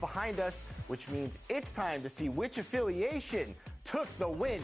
behind us, which means it's time to see which affiliation took the win.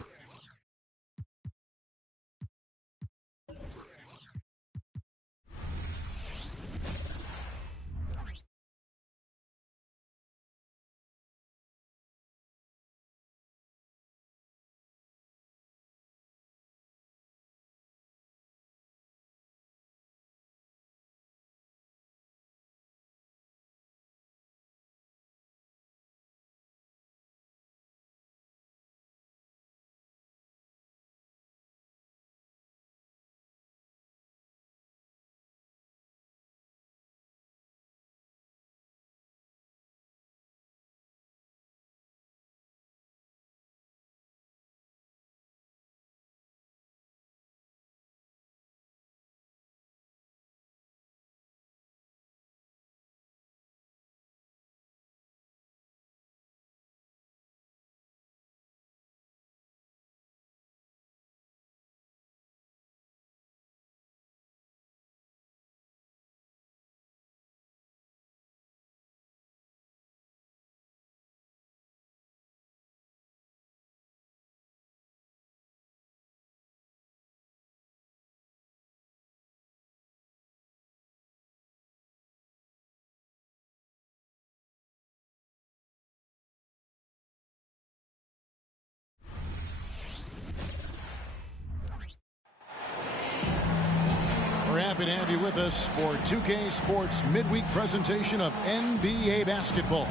We're happy to have you with us for 2K Sports midweek presentation of NBA basketball.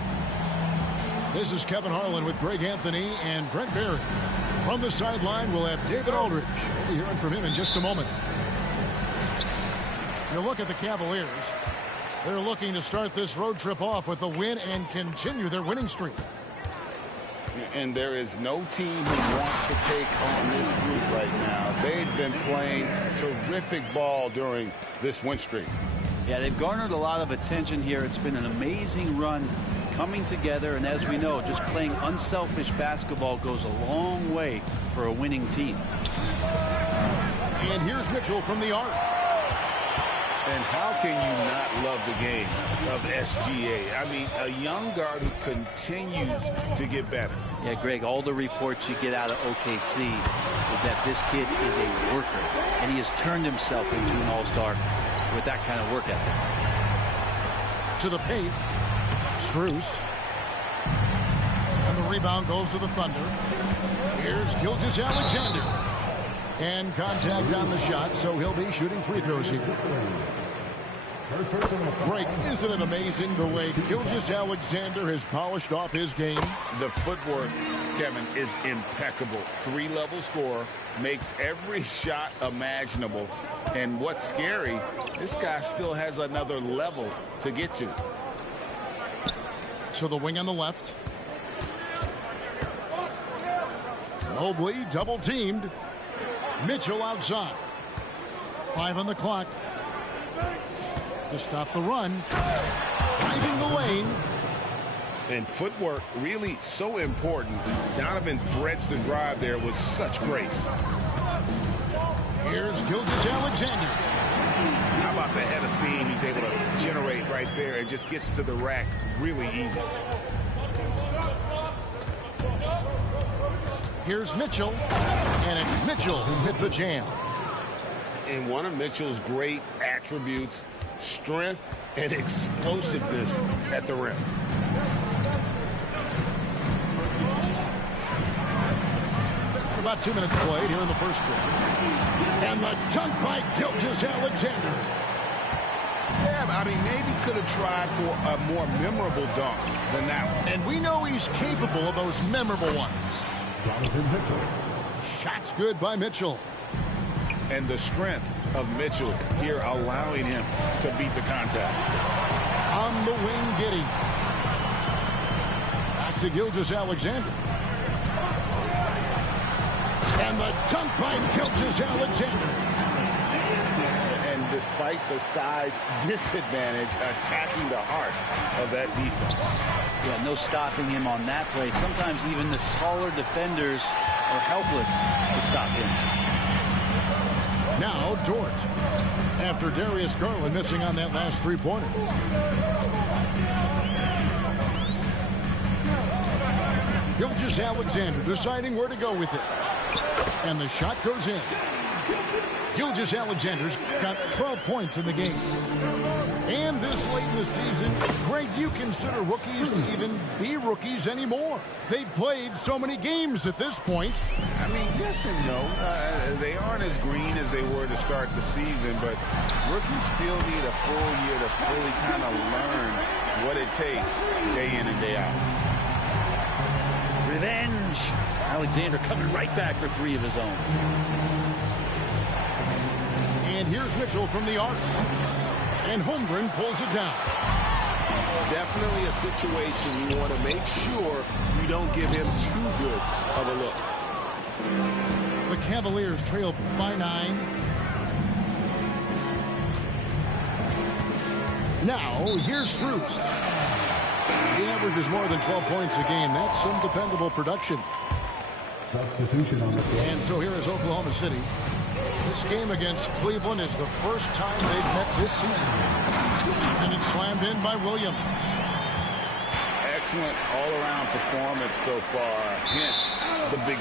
This is Kevin Harlan with Greg Anthony and Brent Barry. From the sideline, we'll have David Aldridge. We'll be hearing from him in just a moment. You look at the Cavaliers. They're looking to start this road trip off with a win and continue their winning streak. And there is no team who wants to take on this group right now. They've been playing terrific ball during this win streak. Yeah, they've garnered a lot of attention here. It's been an amazing run coming together. And as we know, just playing unselfish basketball goes a long way for a winning team. And here's Mitchell from the arc. And how can you not love the game of SGA? I mean, a young guard who continues to get better. Yeah, Greg, all the reports you get out of OKC is that this kid is a worker, and he has turned himself into an all-star with that kind of work ethic. To the paint, Strus. And the rebound goes to the Thunder. Here's Gilgeous-Alexander. And contact on the shot, so he'll be shooting free throws here. Greg, isn't it amazing the way Gilgeous-Alexander has polished off his game? The footwork, Kevin, is impeccable. Three-level scorer, makes every shot imaginable. And what's scary, this guy still has another level to get to. To the wing on the left. Mobley double-teamed. Mitchell outside. 5 on the clock. To stop the run. Driving the lane. And footwork really so important. Donovan threads the drive there with such grace. Here's Gilgeous-Alexander. How about the head of steam he's able to generate right there and just gets to the rack really easy. Here's Mitchell. And it's Mitchell with the jam. And one of Mitchell's great attributes, strength and explosiveness at the rim. About 2 minutes played here in the first quarter. And the dunk by Gilgeous-Alexander. Yeah, I mean, maybe could have tried for a more memorable dunk than that one. And we know he's capable of those memorable ones. Shots good by Mitchell. And the strength of Mitchell here allowing him to beat the contact. On the wing, Giddey. Back to Gilgeous-Alexander. And the dunk by Gilgeous-Alexander. And despite the size disadvantage, attacking the heart of that defense. Yeah, no stopping him on that play. Sometimes even the taller defenders are helpless to stop him. Now Dort. After Darius Garland missing on that last three-pointer. Gilgeous-Alexander deciding where to go with it. And the shot goes in. Gilgeous-Alexander's got 12 points in the game. And this late in the season, Greg, you consider rookies to even be rookies anymore. They've played so many games at this point. I mean, yes and no. They aren't as green as they were to start the season, but rookies still need a full year to fully kind of learn what it takes day in and day out. Revenge. Alexander coming right back for 3 of his own. And here's Mitchell from the arc. And Holmgren pulls it down. Definitely a situation you want to make sure you don't give him too good of a look. The Cavaliers trail by 9. Now, here's Strus. He averages more than 12 points a game. That's some dependable production. Substitution on the floor. And so here is Oklahoma City. This game against Cleveland is the first time they've met this season. And it's slammed in by Williams. Excellent all-around performance so far. Hence the big...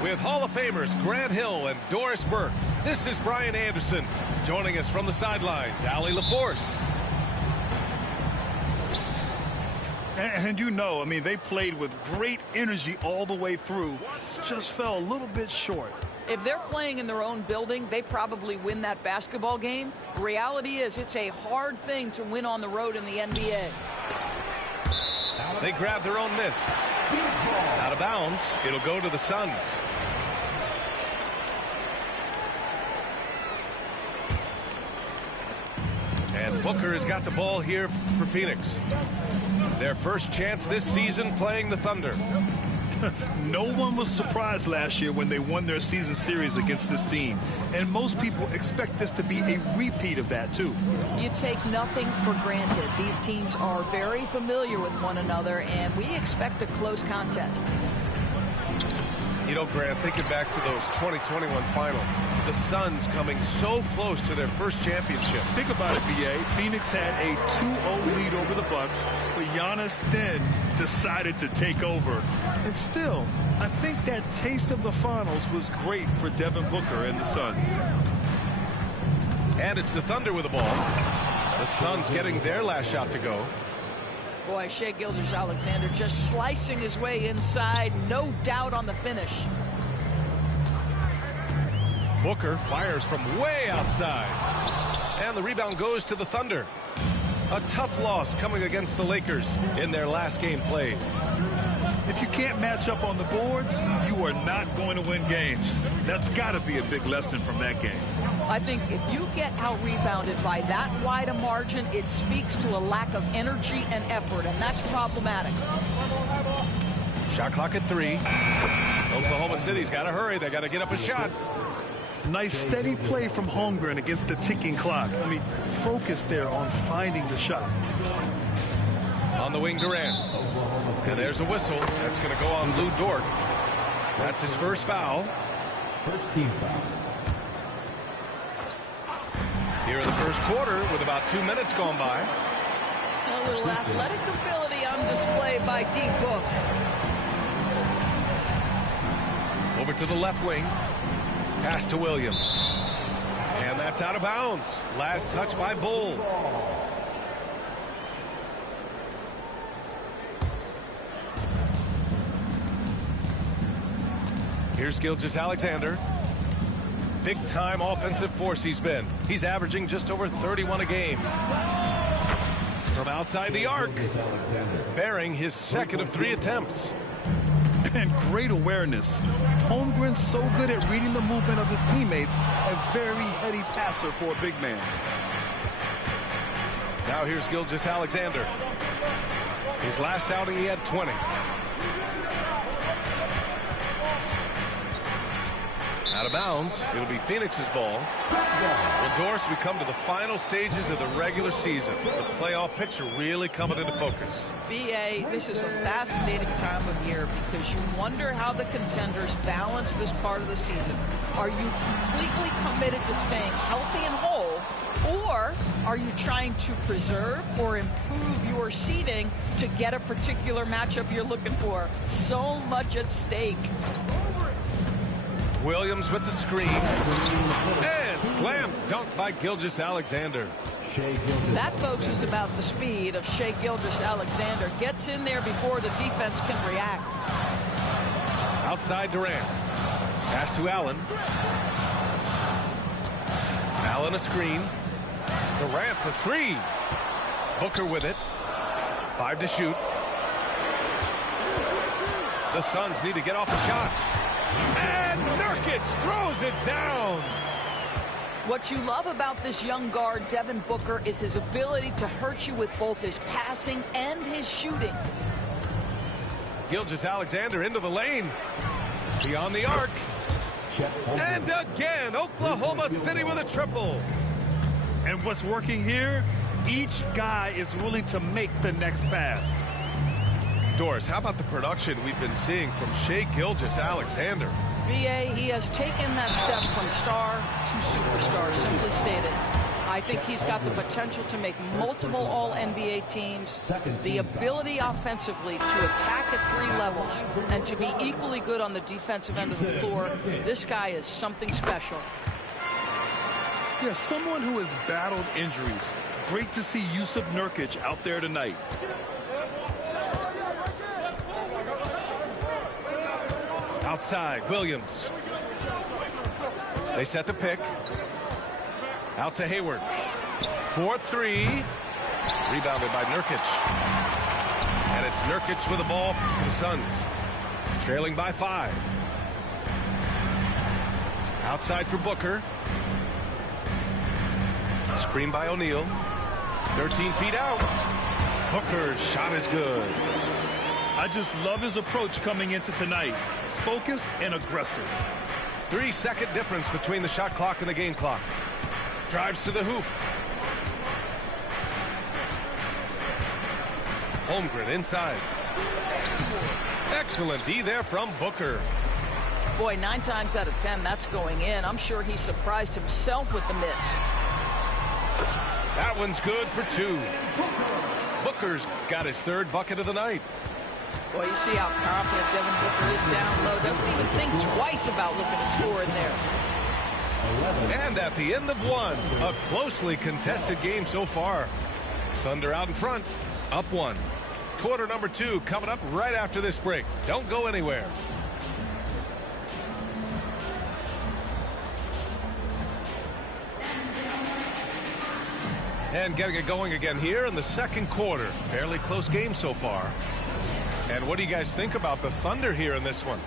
With Hall of Famers Grant Hill and Doris Burke, this is Brian Anderson. Joining us from the sidelines, Allie LaForce. And you know, I mean, they played with great energy all the way through. Just fell a little bit short. If they're playing in their own building, they probably win that basketball game. The reality is it's a hard thing to win on the road in the NBA. They grab their own miss. Out of bounds, it'll go to the Suns. And Booker has got the ball here for Phoenix. Their first chance this season playing the Thunder. No one was surprised last year when they won their season series against this team. And most people expect this to be a repeat of that, too. You take nothing for granted. These teams are very familiar with one another, and we expect a close contest. You know, Grant, thinking back to those 2021 finals, the Suns coming so close to their first championship. Think about it, B.A. Phoenix had a 2-0 lead over the Bucks, but Giannis then decided to take over. And still, I think that taste of the finals was great for Devin Booker and the Suns. And it's the Thunder with the ball. The Suns getting their last shot to go. Boy, Shai Gilgeous-Alexander just slicing his way inside. No doubt on the finish. Booker fires from way outside. And the rebound goes to the Thunder. A tough loss coming against the Lakers in their last game played. If you can't match up on the boards, you are not going to win games. That's got to be a big lesson from that game. I think if you get out-rebounded by that wide a margin, it speaks to a lack of energy and effort, and that's problematic. Shot clock at 3. Oklahoma City's got to hurry. They got to get up a shot. Nice steady play from Holmgren against the ticking clock. I mean, focus there on finding the shot. On the wing, Durant. And there's a whistle. That's going to go on Lou Dort. That's his first foul. First team foul. Here in the first quarter with about 2 minutes gone by. A little athletic ability on display by D-Book. Over to the left wing. Pass to Williams. And that's out of bounds. Last touch by Bull. Here's Gilgeous-Alexander. Big-time offensive force he's been. He's averaging just over 31 a game. From outside the arc, bearing his second of 3 attempts. And great awareness. Holmgren's so good at reading the movement of his teammates. A very heady passer for a big man. Now here's Gilgeous-Alexander. His last outing, he had 20. Out of bounds. It'll be Phoenix's ball. Well, Doris, we come to the final stages of the regular season. The playoff picture really coming into focus. BA, this is a fascinating time of year because you wonder how the contenders balance this part of the season. Are you completely committed to staying healthy and whole, or are you trying to preserve or improve your seeding to get a particular matchup you're looking for? So much at stake. Williams with the screen. And slam dunk by Gilgeous-Alexander. That, folks, is about the speed of Shai Gilgeous-Alexander. Gets in there before the defense can react. Outside Durant. Pass to Allen. Allen a screen. Durant for 3. Booker with it. 5 to shoot. The Suns need to get off the shot. And Nurkic throws it down. What you love about this young guard, Devin Booker, is his ability to hurt you with both his passing and his shooting. Gilgeous-Alexander into the lane. Beyond the arc. And again, Oklahoma City with a triple. And what's working here? Each guy is willing to make the next pass. Doris, how about the production we've been seeing from Shai Gilgeous-Alexander? BA, he has taken that step from star to superstar, simply stated. I think he's got the potential to make multiple All-NBA teams, the ability offensively to attack at 3 levels, and to be equally good on the defensive end of the floor. This guy is something special. Yeah, someone who has battled injuries. Great to see Yusuf Nurkic out there tonight. Outside, Williams. They set the pick. Out to Hayward. 4-3. Rebounded by Nurkic. And it's Nurkic with the ball for the Suns. Trailing by 5. Outside for Booker. Screen by O'Neal. 13 feet out. Booker's shot is good. I just love his approach coming into tonight. Focused and aggressive. 3-second difference between the shot clock and the game clock. Drives to the hoop. Holmgren inside. Excellent D there from Booker. Boy, 9 times out of 10, that's going in. I'm sure he surprised himself with the miss. That one's good for 2. Booker's got his 3rd bucket of the night. Boy, you see how confident Devin Booker is down low. Doesn't even think twice about looking to score in there. And at the end of 1, a closely contested game so far. Thunder out in front, up 1. Quarter number 2 coming up right after this break. Don't go anywhere. And getting it going again here in the second quarter. Fairly close game so far. And what do you guys think about the Thunder here in this one?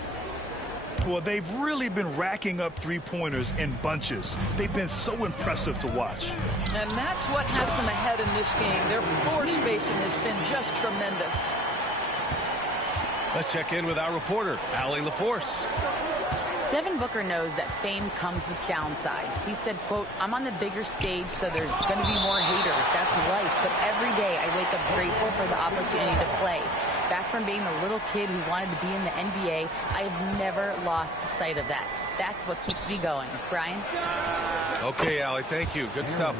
Well, they've really been racking up three-pointers in bunches. They've been so impressive to watch. And that's what has them ahead in this game. Their floor spacing has been just tremendous. Let's check in with our reporter, Allie LaForce. Devin Booker knows that fame comes with downsides. He said, quote, "I'm on the bigger stage, so there's going to be more haters. That's life. But every day I wake up grateful for the opportunity to play. Back from being the little kid who wanted to be in the NBA, I have never lost sight of that. That's what keeps me going." Brian? Okay, Allie, thank you. Good stuff.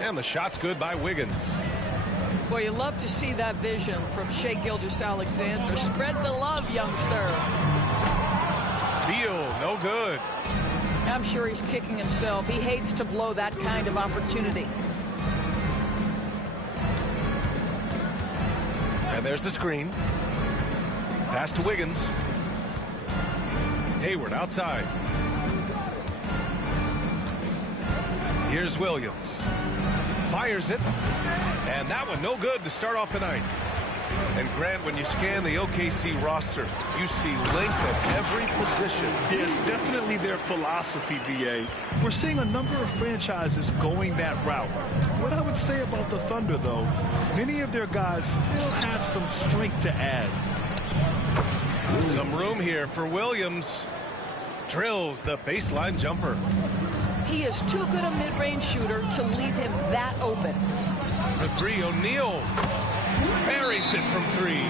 And the shot's good by Wiggins. Boy, you love to see that vision from Shai Gilgeous-Alexander. Spread the love, young sir. Steal, no good. I'm sure he's kicking himself. He hates to blow that kind of opportunity. And there's the screen. Pass to Wiggins. Hayward outside. Here's Williams. Fires it. And that one no good to start off the night. And Grant, when you scan the OKC roster, you see length at every position. Yes, definitely their philosophy, BA. We're seeing a number of franchises going that route. What I would say about the Thunder, though, many of their guys still have some strength to add. Some room here for Williams. Drills the baseline jumper. He is too good a mid-range shooter to leave him that open. For three, O'Neal buries it from three.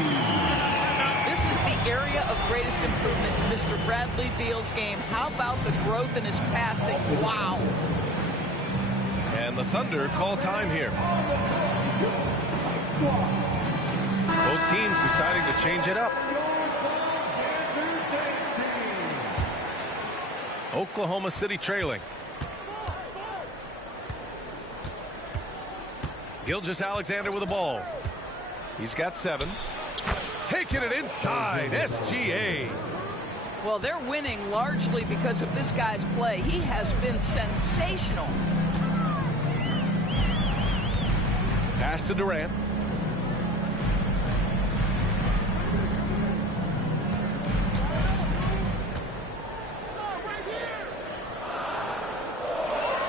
This is the area of greatest improvement in Mr. Bradley Beal's game. How about the growth in his passing? Wow. And the Thunder call time here. Both teams deciding to change it up. Oklahoma City trailing. Gilgeous-Alexander with the ball. He's got 7. Taking it inside. SGA. Well, they're winning largely because of this guy's play. He has been sensational. Pass to Durant.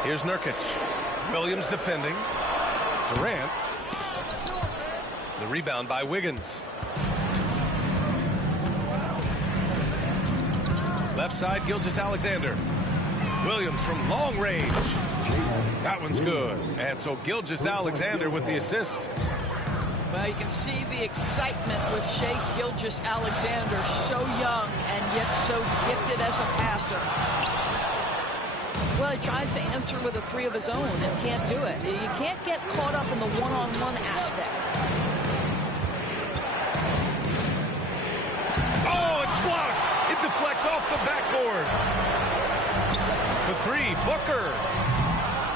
Here's Nurkic. Williams defending. Durant. The rebound by Wiggins. Left side, Gilgeous-Alexander. Williams from long range. That one's good. And so Gilgeous-Alexander with the assist. Well, you can see the excitement with Shai Gilgeous-Alexander, so young and yet so gifted as a passer. Well, he tries to enter with a 3 of his own and can't do it. You can't get caught up in the one-on-one aspect. Oh, it's blocked. It deflects off the backboard. For 3, Booker.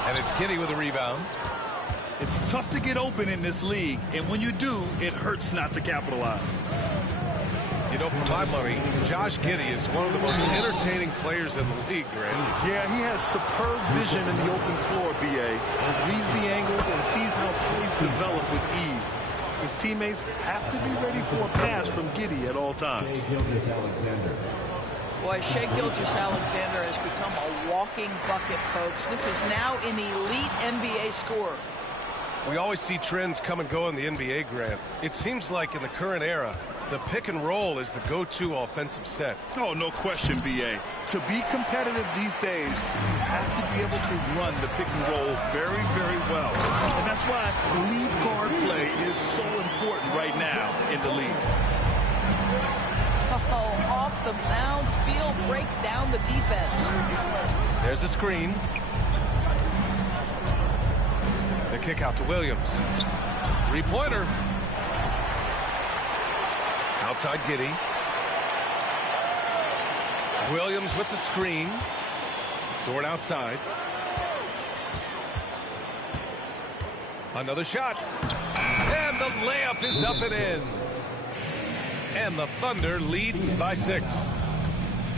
And it's Kinney with a rebound. It's tough to get open in this league, and when you do, it hurts not to capitalize. You know, for my money, Josh Giddey is one of the most entertaining players in the league, Grant. Yeah, he has superb vision in the open floor, BA. He reads the angles and sees how plays develop with ease. His teammates have to be ready for a pass from Giddey at all times. Boy, Shai Gilgeous-Alexander has become a walking bucket, folks. This is now an elite NBA scorer. We always see trends come and go in the NBA, Grant. It seems like in the current era, the pick and roll is the go-to offensive set. Oh, no question, BA. To be competitive these days, you have to be able to run the pick and roll very, very well. And that's why lead guard play is so important right now in the league. Oh, off the bounce, Beal breaks down the defense. There's a screen. The kick out to Williams. 3-pointer. Outside Giddey. Williams with the screen. Dort outside. Another shot. And the layup is up and in. And the Thunder lead by 6.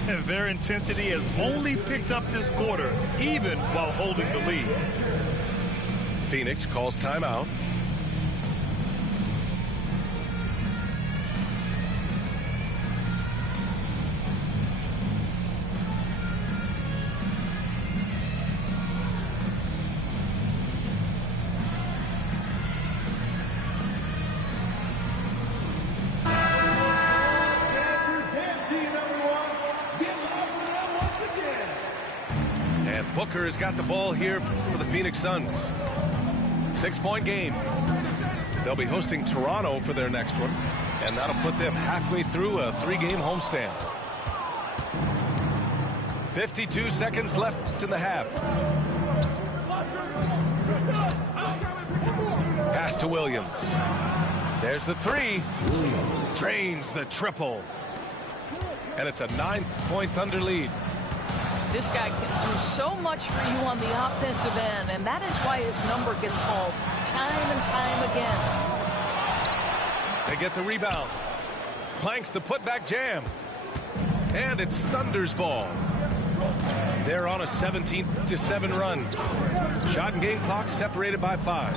And their intensity has only picked up this quarter, even while holding the lead. Phoenix calls timeout. Booker has got the ball here for the Phoenix Suns. 6-point game. They'll be hosting Toronto for their next one, and that'll put them halfway through a 3-game homestand. 52 seconds left in the half. Pass to Williams. There's the three. Drains the triple. And it's a 9-point Thunder lead. This guy can do so much for you on the offensive end, and that is why his number gets called time and time again. They get the rebound. Clanks the putback jam. And it's Thunder's ball. They're on a 17-7 run. Shot and game clock separated by 5.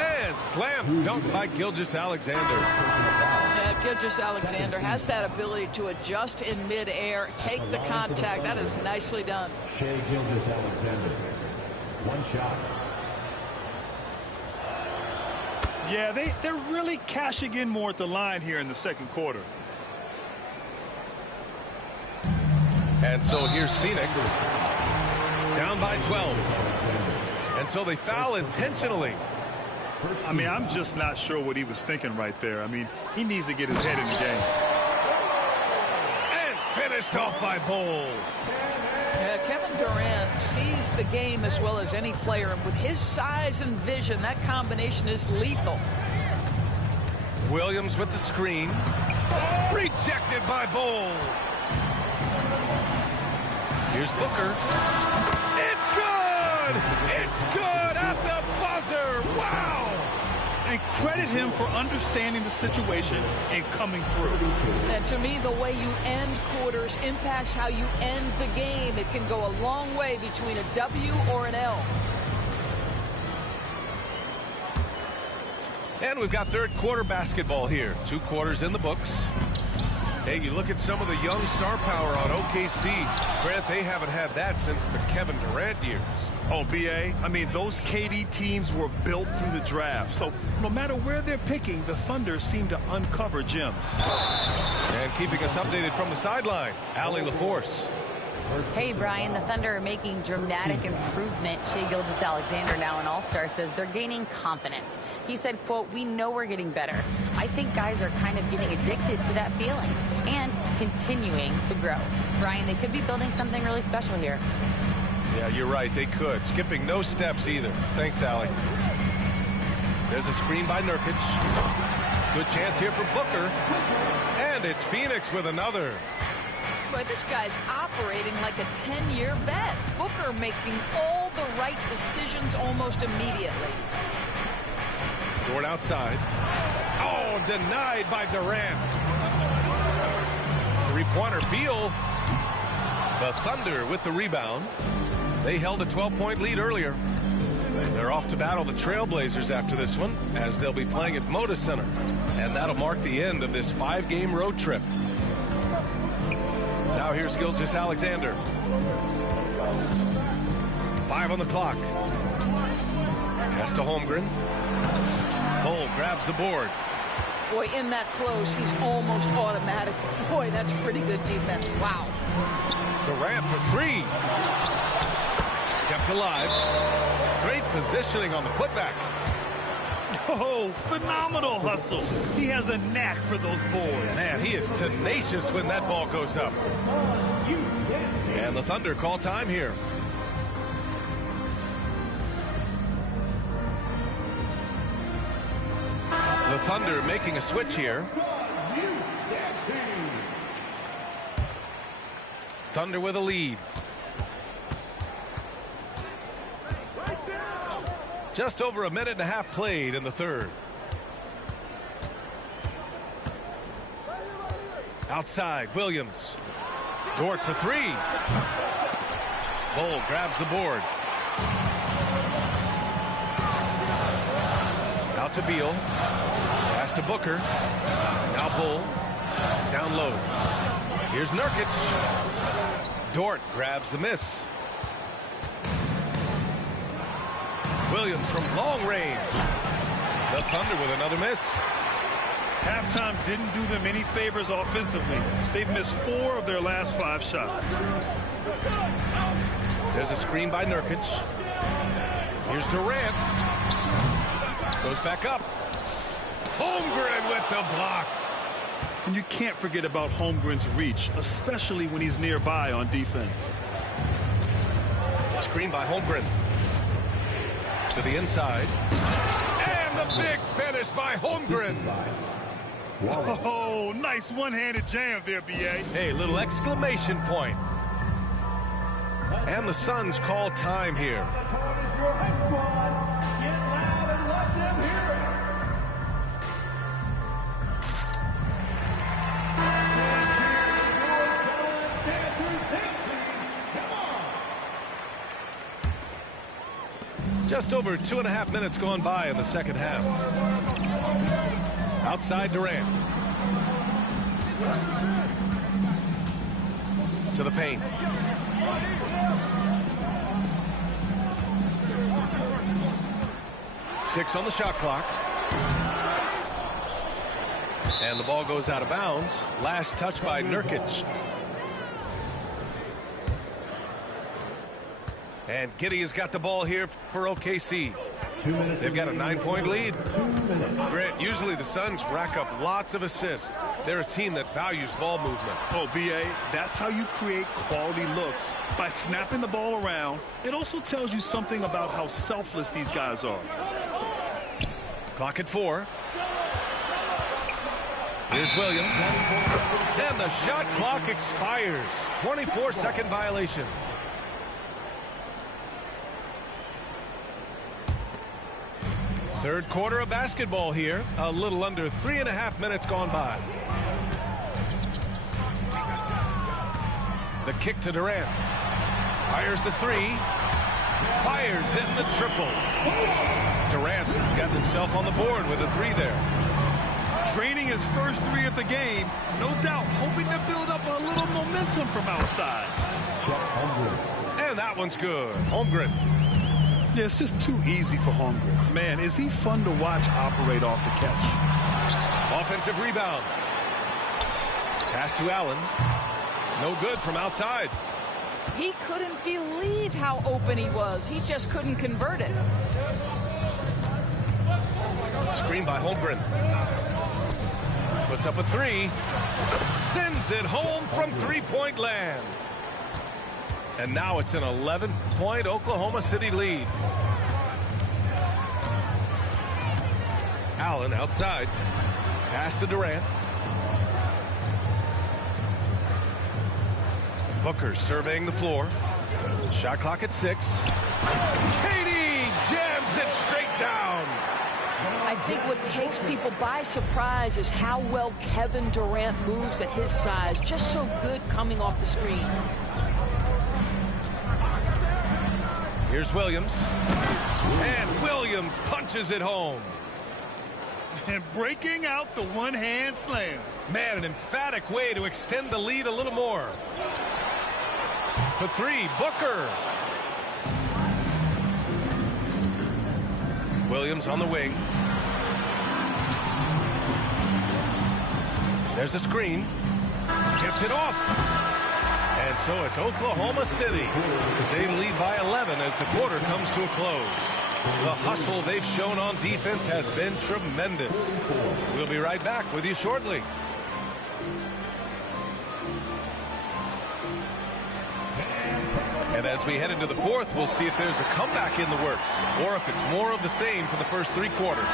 And slam dunk by Gilgeous-Alexander. Yeah, Gilgeous-Alexander has that ability to adjust in midair, take the contact. That is nicely done. Shai Gilgeous-Alexander. One shot. Yeah, they're really cashing in more at the line here in the second quarter. And so here's Phoenix, down by 12. And so they foul intentionally. I mean, I'm just not sure what he was thinking right there. I mean, he needs to get his head in the game. And finished off by Bol. Kevin Durant sees the game as well as any player, and with his size and vision, that combination is lethal. Williams with the screen. Rejected by Bol. Here's Booker. It's good! It's good at the buzzer! Wow! And credit him for understanding the situation and coming through. And to me, the way you end quarters impacts how you end the game. It can go a long way between a W or an L. And we've got third quarter basketball here. 2 quarters in the books. Hey, you look at some of the young star power on OKC. Grant, they haven't had that since the Kevin Durant years. Oh, B.A., I mean, those KD teams were built through the draft. So no matter where they're picking, the Thunder seem to uncover gems. And keeping us updated from the sideline, Allie LaForce. Hey, Brian, the Thunder are making dramatic improvement. Shai Gilgeous-Alexander, now an all-star, says they're gaining confidence. He said, quote, "We know we're getting better. I think guys are kind of getting addicted to that feeling and continuing to grow." Brian, they could be building something really special here. Yeah, you're right. They could. Skipping no steps either. Thanks, Allie. There's a screen by Nurkic. Good chance here for Booker. And it's Phoenix with another. Boy, this guy's operating like a 10-year vet. Booker making all the right decisions almost immediately. Dort outside. Oh, denied by Durant. Three-pointer, Beal. The Thunder with the rebound. They held a 12-point lead earlier. They're off to battle the Trailblazers after this one, as they'll be playing at Moda Center. And that'll mark the end of this 5-game road trip. Now here's Gilgeous-Alexander. 5 on the clock. Pass to Holmgren. Bol grabs the board. Boy, in that close, he's almost automatic. Boy, that's pretty good defense. Wow. Durant for 3. Kept alive. Great positioning on the putback. Oh, phenomenal hustle. He has a knack for those boards. Man, he is tenacious when that ball goes up. And the Thunder call time here. The Thunder making a switch here. Thunder with a lead. Just over a minute and a half played in the third. Outside, Williams. Dort for 3. Bol grabs the board. Out to Beal. Pass to Booker. Now Bol. Down low. Here's Nurkic. Dort grabs the miss. Williams from long range. The Thunder with another miss. Halftime didn't do them any favors offensively. They've missed 4 of their last 5 shots. There's a screen by Nurkic. Here's Durant. Goes back up. Holmgren with the block. And you can't forget about Holmgren's reach, especially when he's nearby on defense. Screen by Holmgren. To the inside. And the big finish by Holmgren. Oh, nice one-handed jam there, B.A. Hey, little exclamation point. And the Suns call time here. Just over 2.5 minutes gone by in the second half. Outside Durant. To the paint. Six on the shot clock. And the ball goes out of bounds. Last touch by Nurkic. And Giddey has got the ball here for OKC. They've got a 9-point lead. Grant, usually the Suns rack up lots of assists. They're a team that values ball movement. Oh, B.A., that's how you create quality looks, by snapping the ball around. It also tells you something about how selfless these guys are. Clock at 4. Here's Williams. And the shot clock expires. 24-second violation. Third quarter of basketball here. A little under 3.5 minutes gone by. The kick to Durant. Fires the three. Fires in the triple. Durant's got himself on the board with a three there. Draining his first three of the game. No doubt hoping to build up a little momentum from outside. And that one's good. Holmgren. Yeah, it's just too easy for Holmgren. Man, is he fun to watch operate off the catch. Offensive rebound. Pass to Allen. No good from outside. He couldn't believe how open he was. He just couldn't convert it. Screen by Holmgren. Puts up a three. Sends it home from three-point land. And now it's an 11-point Oklahoma City lead. Allen outside. Pass to Durant. Booker surveying the floor. Shot clock at 6. Katie jams it straight down. I think what takes people by surprise is how well Kevin Durant moves at his size. Just so good coming off the screen. Here's Williams. And Williams punches it home. And breaking out the one-hand slam. Man, an emphatic way to extend the lead a little more. For three, Booker. Williams on the wing. There's a screen. Gets it off. And so it's Oklahoma City. They lead by 11 as the quarter comes to a close. The hustle they've shown on defense has been tremendous. We'll be right back with you shortly. And as we head into the fourth, we'll see if there's a comeback in the works or if it's more of the same for the first 3 quarters.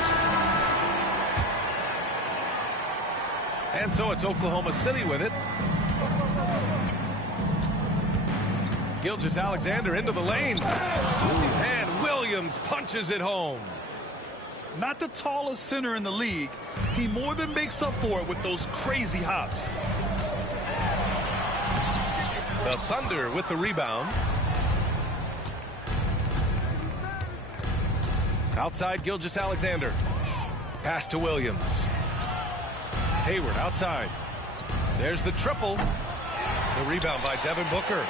And so it's Oklahoma City with it. Gilgeous-Alexander into the lane. And Williams punches it home. Not the tallest center in the league. He more than makes up for it with those crazy hops. The Thunder with the rebound. Outside Gilgeous-Alexander. Pass to Williams. Hayward outside. There's the triple. The rebound by Devin Booker.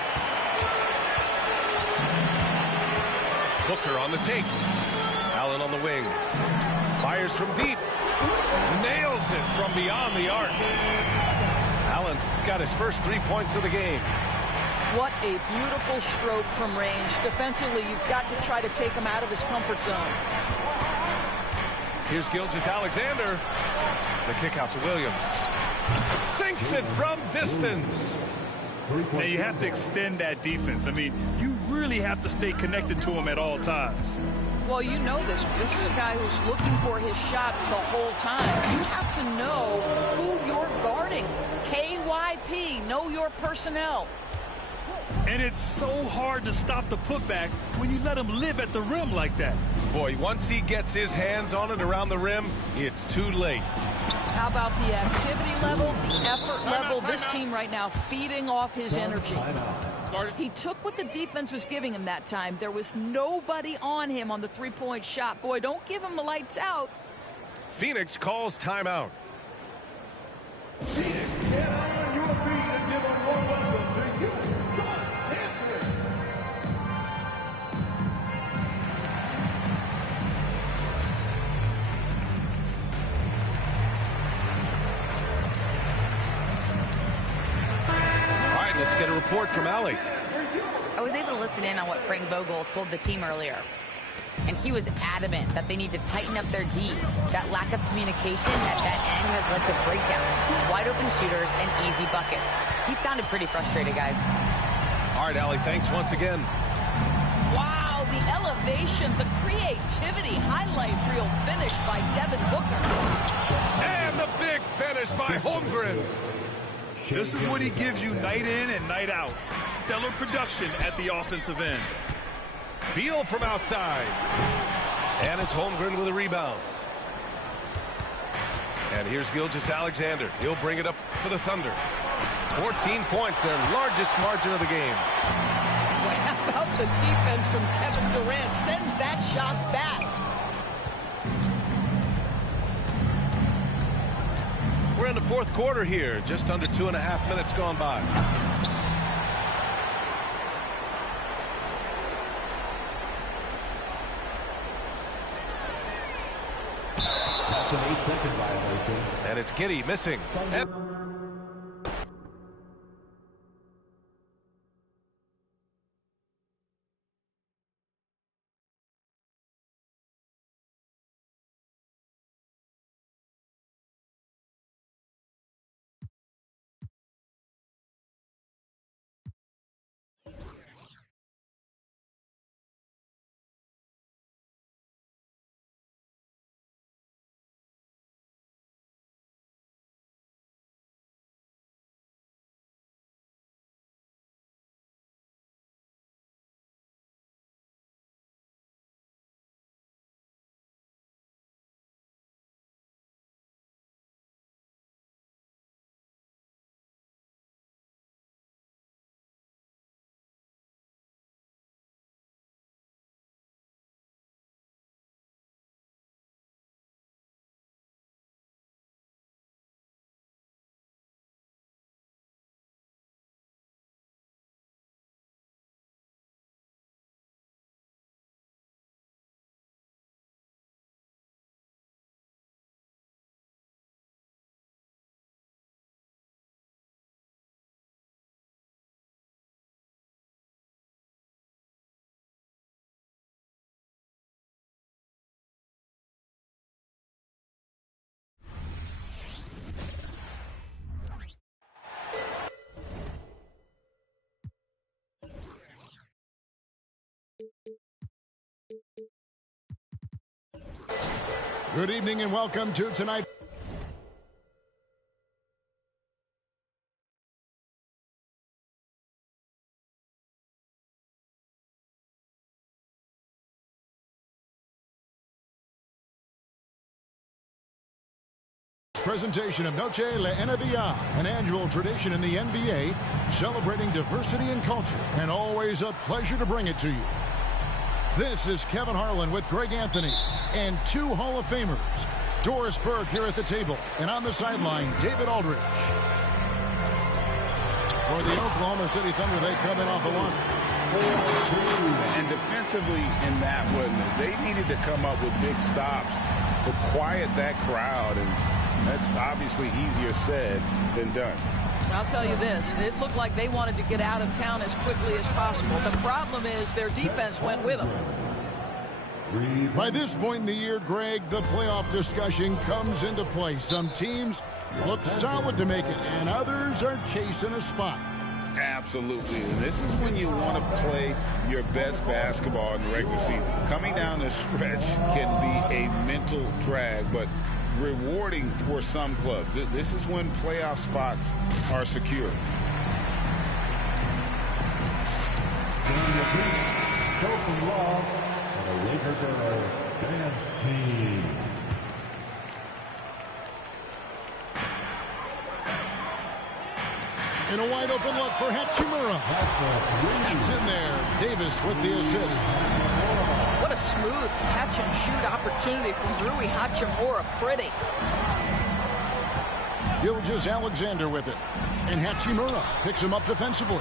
Booker on the take. Allen on the wing. Fires from deep. Nails it from beyond the arc. Allen's got his first 3 points of the game. What a beautiful stroke from range. Defensively, you've got to try to take him out of his comfort zone. Here's Gilgeous-Alexander. The kick out to Williams. Sinks it from distance. Now you have to extend that defense. I mean, you really have to stay connected to him at all times. Well, you know this. This is a guy who's looking for his shot the whole time. You have to know who you're guarding. KYP, know your personnel. And it's so hard to stop the putback when you let him live at the rim like that. Boy, once he gets his hands on it around the rim, it's too late. How about the activity level, the effort level? This team right now feeding off his energy. He took what the defense was giving him that time. There was nobody on him on the three-point shot. Boy, don't give him the lights out. Phoenix calls timeout. Phoenix, get on your feet and give a warm welcome to you. Let's get a report from Allie. I was able to listen in on what Frank Vogel told the team earlier. And he was adamant that they need to tighten up their D. That lack of communication at that end has led to breakdowns, wide open shooters, and easy buckets. He sounded pretty frustrated, guys. All right, Allie, thanks once again. Wow, the elevation, the creativity, highlight reel finish by Devin Booker. And the big finish by Holmgren. This is what he gives you night in and night out. Stellar production at the offensive end. Beal from outside. And it's Holmgren with a rebound. And here's Gilgeous-Alexander. He'll bring it up for the Thunder. 14 points, their largest margin of the game. Well, how about the defense from Kevin Durant? Sends that shot back. We're in the fourth quarter here. Just under 2.5 minutes gone by. That's an 8-second violation. And it's Giddey missing. And Good evening and welcome to tonight. Presentation of Noche La NBA, an annual tradition in the NBA, celebrating diversity and culture, and always a pleasure to bring it to you. This is Kevin Harlan with Greg Anthony and two Hall of Famers, Doris Burke here at the table, and on the sideline, David Aldridge. For the Oklahoma City Thunder, they come in off a loss. And defensively in that one, they needed to come up with big stops to quiet that crowd, and that's obviously easier said than done. I'll tell you this, it looked like they wanted to get out of town as quickly as possible. The problem is their defense went with them. By this point in the year, Greg, the playoff discussion comes into play. Some teams look solid to make it, and others are chasing a spot. Absolutely. And this is when you want to play your best basketball in the regular season. Coming down the stretch can be a mental drag, but rewarding for some clubs. This is when playoff spots are secure. In a wide open look for Hachimura. That's in there. Davis with the assist. What a smooth catch and shoot opportunity from Rui Hachimura. Pretty. Gilgeous-Alexander with it. And Hachimura picks him up defensively.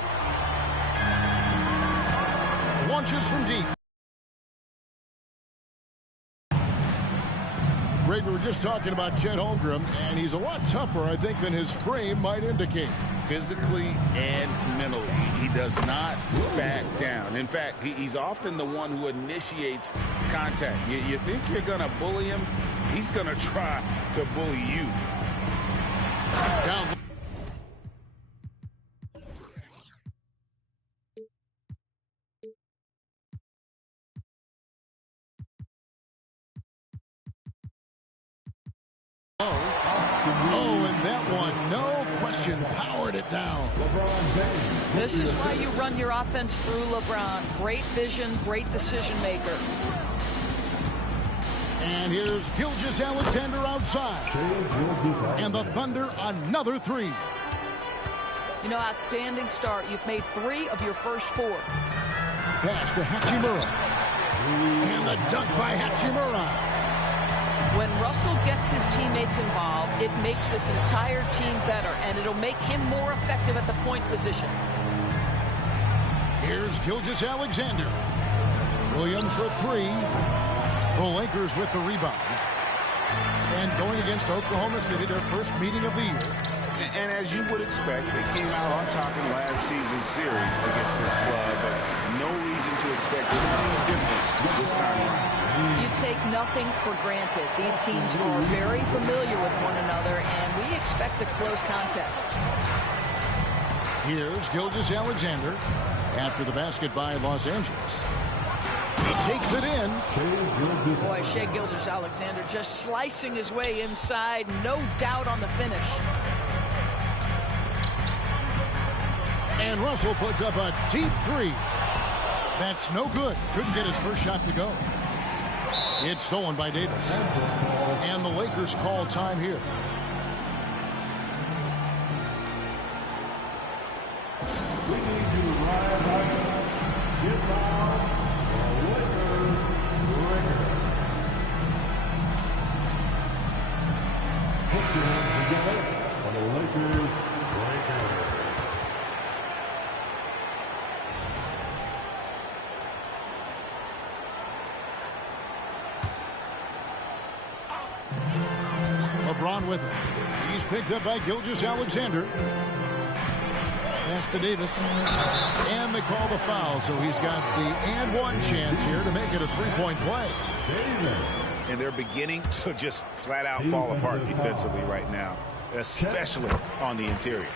Launches from deep. Greg, we were just talking about Chet Holmgren, and he's a lot tougher, I think, than his frame might indicate. Physically and mentally, he does not back down. In fact, he's often the one who initiates contact. You think you're going to bully him? He's going to try to bully you. Down. Oh, and that one, no question, powered it down. This is why you run your offense through LeBron. Great vision, great decision maker. And here's Gilgeous-Alexander outside. And the Thunder another three. You know, outstanding start. You've made 3 of your first 4. Pass to Hachimura. And the dunk by Hachimura. When Russell gets his teammates involved, it makes this entire team better, and it'll make him more effective at the point position. Here's Gilgeous-Alexander. Williams for 3. The Lakers with the rebound. And going against Oklahoma City, their first meeting of the year. And as you would expect, they came out on top in last season's series against this club, but no reason to expect anything different this time around. You take nothing for granted. These teams are very familiar with one another, and we expect a close contest. Here's Gilgeous-Alexander after the basket by Los Angeles. He takes it in. Boy, Shai Gilgeous-Alexander just slicing his way inside. No doubt on the finish. And Russell puts up a deep 3. That's no good. Couldn't get his first shot to go. It's stolen by Davis. And the Lakers call time here. We need to rise up. Get down. Put your hands together for the Lakers breaker. LeBron with it. He's picked up by Gilgeous-Alexander. Pass to Davis. And they call the foul, so he's got the and one chance here to make it a three-point play. And they're beginning to just flat out fall apart defensively right now, especially on the interior.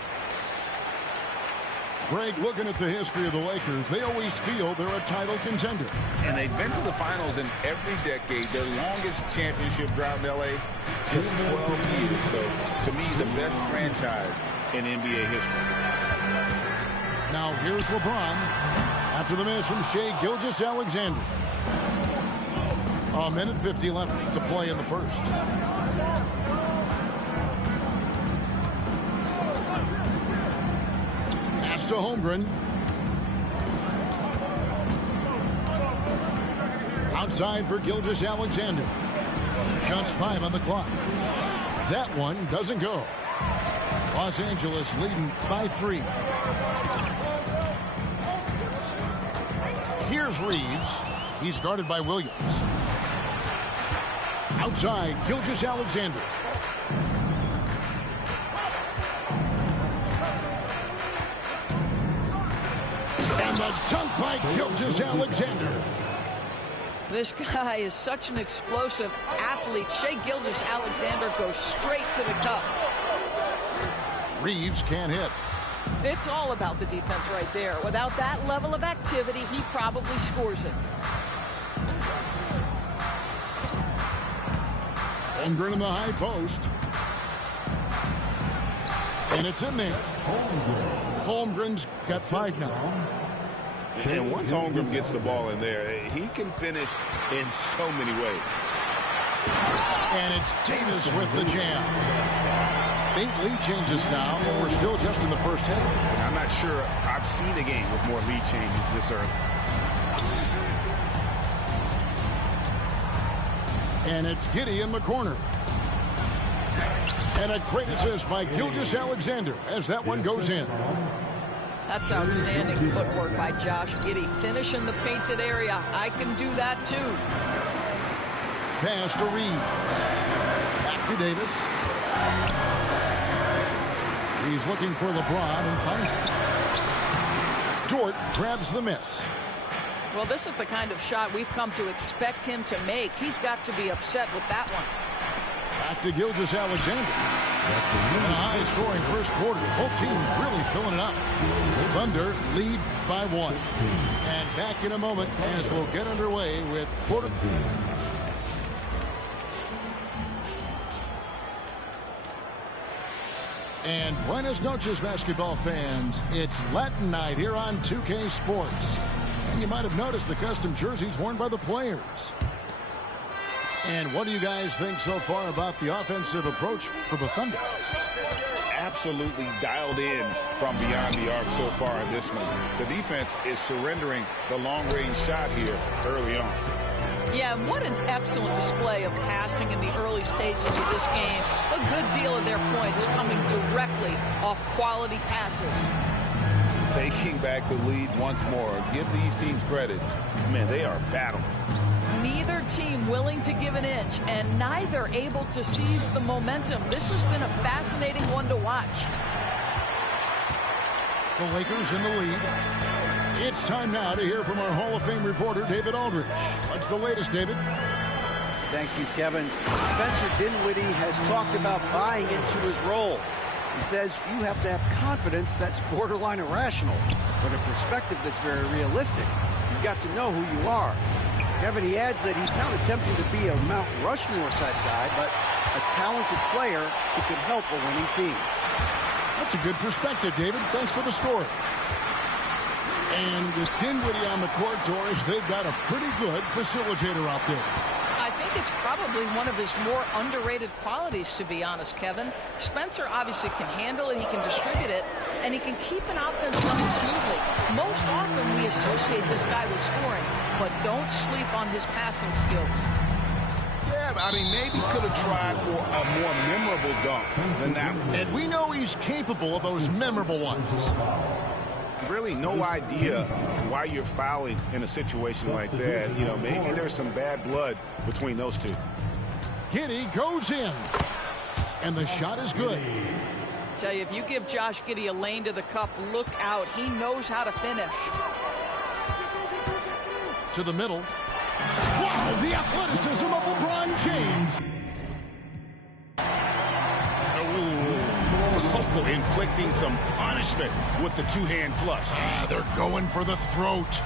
Greg, looking at the history of the Lakers, they always feel they're a title contender. And they've been to the finals in every decade. Their longest championship drought in L.A., just 12 years. So, to me, the best franchise in NBA history. Now, here's LeBron after the miss from Shai Gilgeous-Alexander. A minute 50 left to play in the first. Pass to Holmgren. Outside for Gilgeous-Alexander. Just 5 on the clock. That one doesn't go. Los Angeles leading by 3. Here's Reeves. He's guarded by Williams. Outside, Gilgeous-Alexander. the dunk by Gilgeous-Alexander. This guy is such an explosive athlete. Shai Gilgeous-Alexander goes straight to the cup. Reeves can't hit. It's all about the defense right there. Without that level of activity, he probably scores it. Holmgren in the high post. And it's in there. Holmgren's got 5 now. And once Holmgren gets the ball in there, he can finish in so many ways. And it's Davis with the jam. 8 lead changes now, and we're still just in the first half. And I'm not sure I've seen a game with more lead changes this early. And it's Giddey in the corner. And a great assist by Gilgeous-Alexander as that one goes in. That's outstanding footwork by Josh Giddey. Finish in the painted area. I can do that too. Pass to Reeves. Back to Davis. He's looking for LeBron and finds it. Dort grabs the miss. Well, this is the kind of shot we've come to expect him to make. He's got to be upset with that one. Back to Gilgeous-Alexander. In a high-scoring first quarter. Both teams really filling it up. Thunder lead by 1. And back in a moment as we'll get underway with quarter. And buenas noches, basketball fans. It's Latin night here on 2K Sports. And you might have noticed the custom jerseys worn by the players. And what do you guys think so far about the offensive approach for the Thunder? Absolutely dialed in from beyond the arc so far in this one. The defense is surrendering the long-range shot here early on. Yeah, and what an excellent display of passing in the early stages of this game. A good deal of their points coming directly off quality passes. Taking back the lead once more. Give these teams credit. Man, they are battling. Neither team willing to give an inch, and neither able to seize the momentum. This has been a fascinating one to watch. The Lakers in the lead. It's time now to hear from our Hall of Fame reporter, David Aldridge. What's the latest, David? Thank you, Kevin. Spencer Dinwiddie has talked about buying into his role. He says you have to have confidence that's borderline irrational, but a perspective that's very realistic. You've got to know who you are. Kevin, he adds that he's not attempting to be a Mount Rushmore type guy, but a talented player who can help a winning team. That's a good perspective, David. Thanks for the story. And with Dinwiddie on the court, Doris, they've got a pretty good facilitator out there. I think it's probably one of his more underrated qualities, to be honest, Kevin. Spencer obviously can handle it, he can distribute it, and he can keep an offense running smoothly. Most often we associate this guy with scoring, but don't sleep on his passing skills. Yeah, I mean, maybe could have tried for a more memorable dunk than that one. And we know he's capable of those memorable ones. Really no idea why you're fouling in a situation like that. You know, maybe there's some bad blood between those two. Giddey goes in. And the shot is good. Tell you, if you give Josh Giddey a lane to the cup, look out. He knows how to finish. To the middle. Wow, the athleticism of LeBron James. Oh, inflicting some punishment with the two-hand flush. They're going for the throat.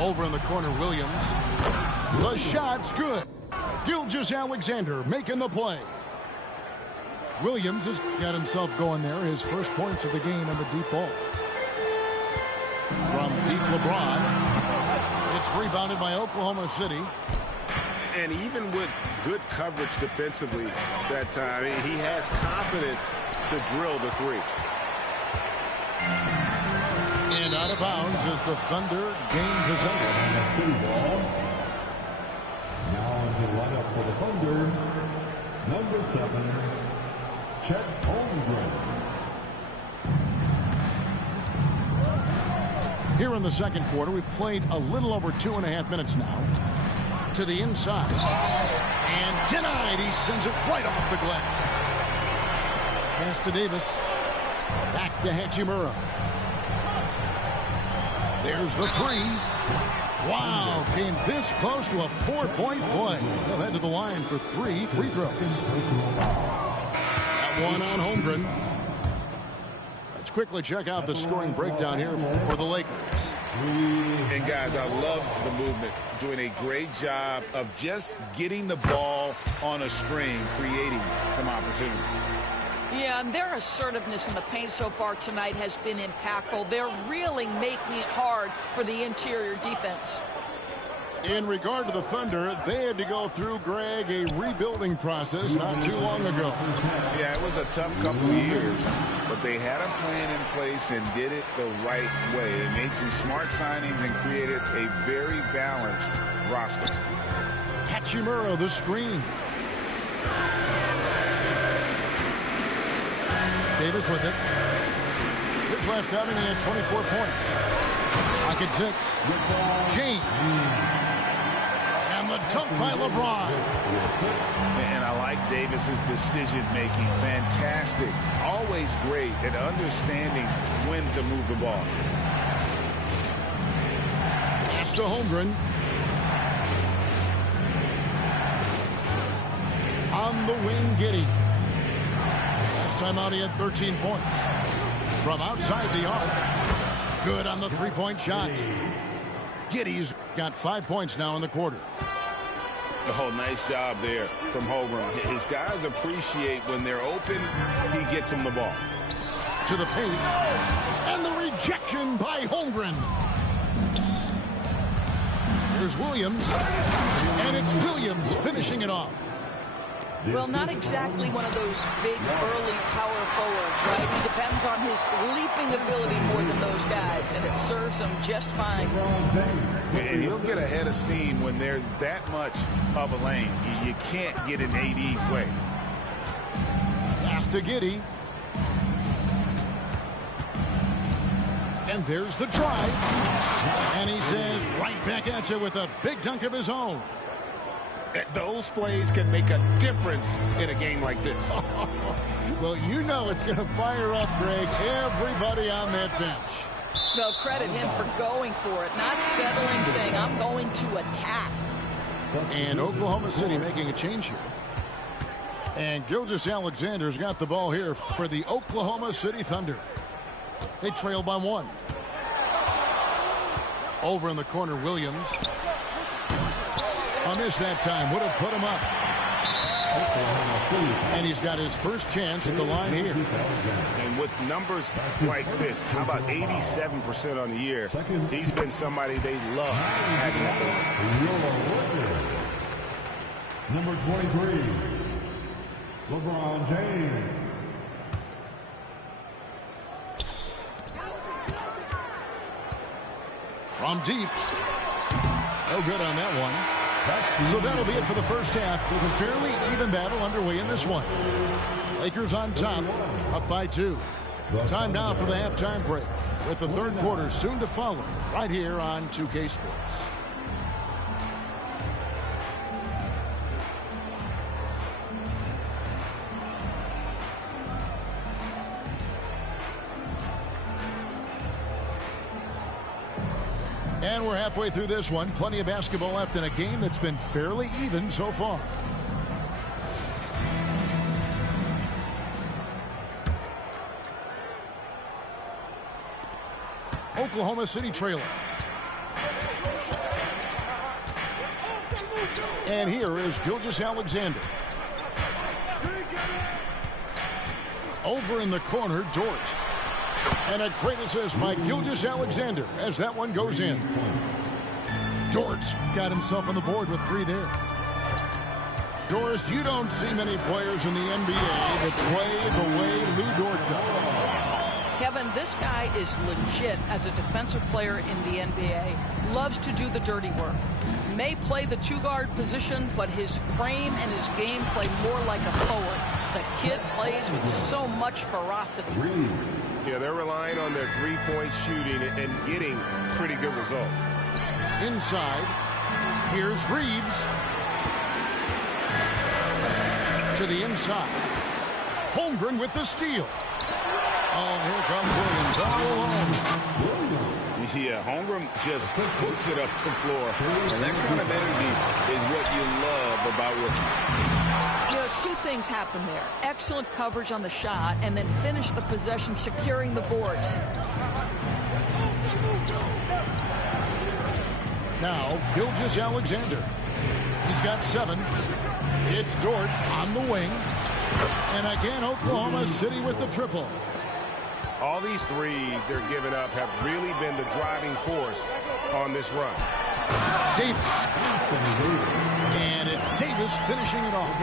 Over in the corner, Williams. The shot's good. Gilgeous-Alexander making the play. Williams has got himself going there. His first points of the game on the deep ball. From deep LeBron. It's rebounded by Oklahoma City. And even with good coverage defensively that time, he has confidence to drill the three. And out of bounds as the Thunder gain possession. Now in the lineup for the Thunder, number 7, Chet Holmgren. Here in the second quarter, we've played a little over 2.5 minutes now. To the inside. And denied. He sends it right off the glass. Pass to Davis. Back to Hachimura. There's the three. Wow, came this close to a 4-point play. They'll head to the line for 3 free throws. That one on Holmgren. Let's quickly check out the scoring breakdown here for the Lakers. And guys, I love the movement. Doing a great job of just getting the ball on a string, creating some opportunities. Yeah, and their assertiveness in the paint so far tonight has been impactful. They're really making it hard for the interior defense. In regard to the Thunder, they had to go through, Greg, a rebuilding process not too long ago. Yeah, it was a tough couple of years, but they had a plan in place and did it the right way. They made some smart signings and created a very balanced roster. Hachimura, the screen. Davis with it. His last outing, he had 24 points. Pocket 6. James. And the dunk by LeBron. And I like Davis's decision-making. Fantastic. Always great at understanding when to move the ball. Pass to Holmgren. On the wing, Giddey. Last time out, he had 13 points. From outside the arc. Good on the three-point shot. Giddey's got 5 points now in the quarter. Oh, nice job there from Holmgren. His guys appreciate when they're open, he gets them the ball. To the paint. And the rejection by Holmgren. Here's Williams. And it's Williams finishing it off. Well, not exactly one of those big, early power forwards, right? He depends on his leaping ability more than those guys, and it serves him just fine. And he'll get ahead of steam when there's that much of a lane. You can't get in AD's way. Pass to Giddey. And there's the drive. And he says, right back at you with a big dunk of his own. Those plays can make a difference in a game like this. Well, you know it's going to fire up, Greg, everybody on that bench. No, credit him for going for it, not settling, saying, I'm going to attack. And Oklahoma City making a change here. And Gilgeous-Alexander's got the ball here for the Oklahoma City Thunder. They trail by 1. Over in the corner, Williams. A miss that time. Would have put him up. And he's got his first chance at the line here. And with numbers like this, how about 87% on the year? He's been somebody they love having at the line. Number 23, LeBron James. From deep. No good on that one. So that'll be it for the first half with a fairly even battle underway in this one. Lakers on top, up by 2. Time now for the halftime break, with the third quarter soon to follow, right here on 2K Sports. And we're halfway through this one. Plenty of basketball left in a game that's been fairly even so far. Oklahoma City trailing. And here is Gilgeous-Alexander. Over in the corner, Dort. And a great assist by Gilgeous-Alexander as that one goes in. Dort's got himself on the board with 3 there. Doris, you don't see many players in the NBA that play the way Lou Dort does. Kevin, this guy is legit as a defensive player in the NBA. Loves to do the dirty work. May play the 2-guard position, but his frame and his game play more like a forward. The kid plays with so much ferocity. Yeah, they're relying on their three-point shooting and getting pretty good results. Inside, here's Reeves. To the inside. Holmgren with the steal. Oh, here comes Williams all alone. Yeah, Holmgren just puts it up the floor. And that kind of energy is what you love about rookies. You know, two things happen there. Excellent coverage on the shot, and then finish the possession securing the boards. Now, Gilgeous-Alexander. He's got 7. It's Dort on the wing. And again, Oklahoma City with the triple. All these threes they're giving up have really been the driving force on this run. Davis. And it's Davis finishing it off.